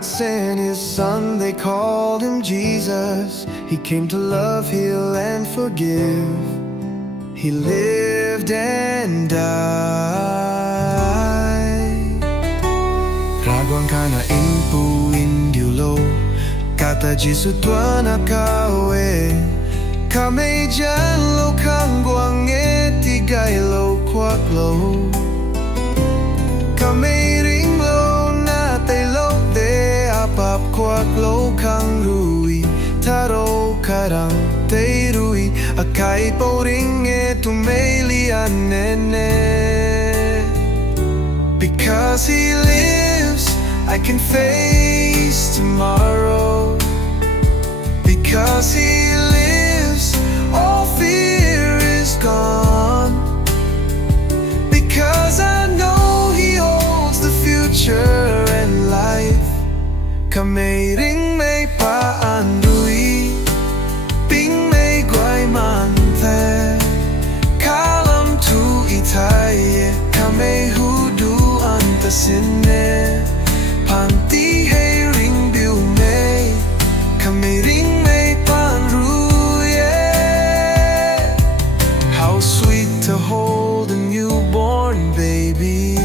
God sent His Son, they called Him Jesus. He came to love, heal, and forgive. He lived and died. Raguan kana impu indiulo, kata Jisu tuana kawe. Kame janlo kangguang etigaylo kwaklo. Kame ringlo nataylo te apap kwaklo kang rui. Taro karang te rui, akai poring etumeli anene. Because He lives, I can face tomorrow. Because He lives, all fear is gone. Because I know He holds the future and life. Kame ring mei pa andui, ping mei guai man the. Kalam tu itaye, kame huduan ta sinne. Panti hey ring biu mei, kame ring mei pan ruye. How sweet to hold a newborn baby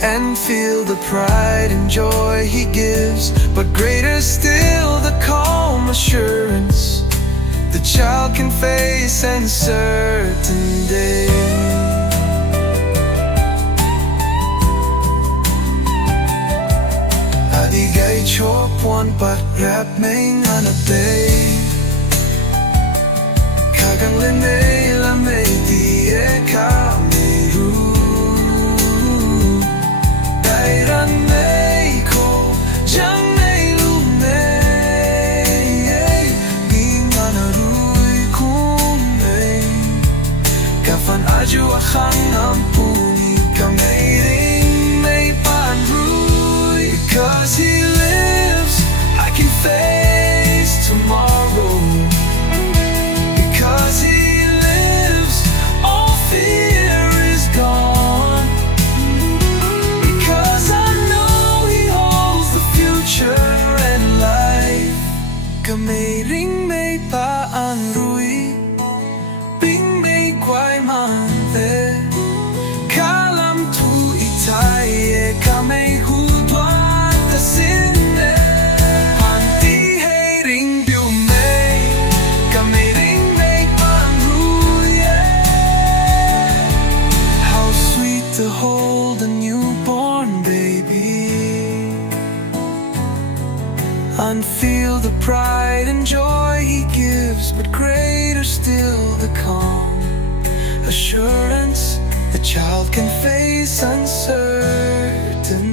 and feel the pride and joy He gives. But greater still the calm assurance the child can face uncertain day. Adigay chop one but rap main on a day. Kagang lene la me di e ka me ru. Dairan me ko jang me lu me. Gingan a rui kung me. Kafan aju akang ampuni kame ring me pan rui. Because He lives, I can face tomorrow. Because He lives, all fear is gone. Because I know He holds the future and life. Kame ring mei pa an rui, ping mei kwai man the. Kalam tu itaye, kame huduan ta sinne. Panti hey ring biu mei, kame ring mei pan ruye. How sweet to hold a newborn baby and feel the pride and joy He gives. But greater still the calm assurance the child can face uncertain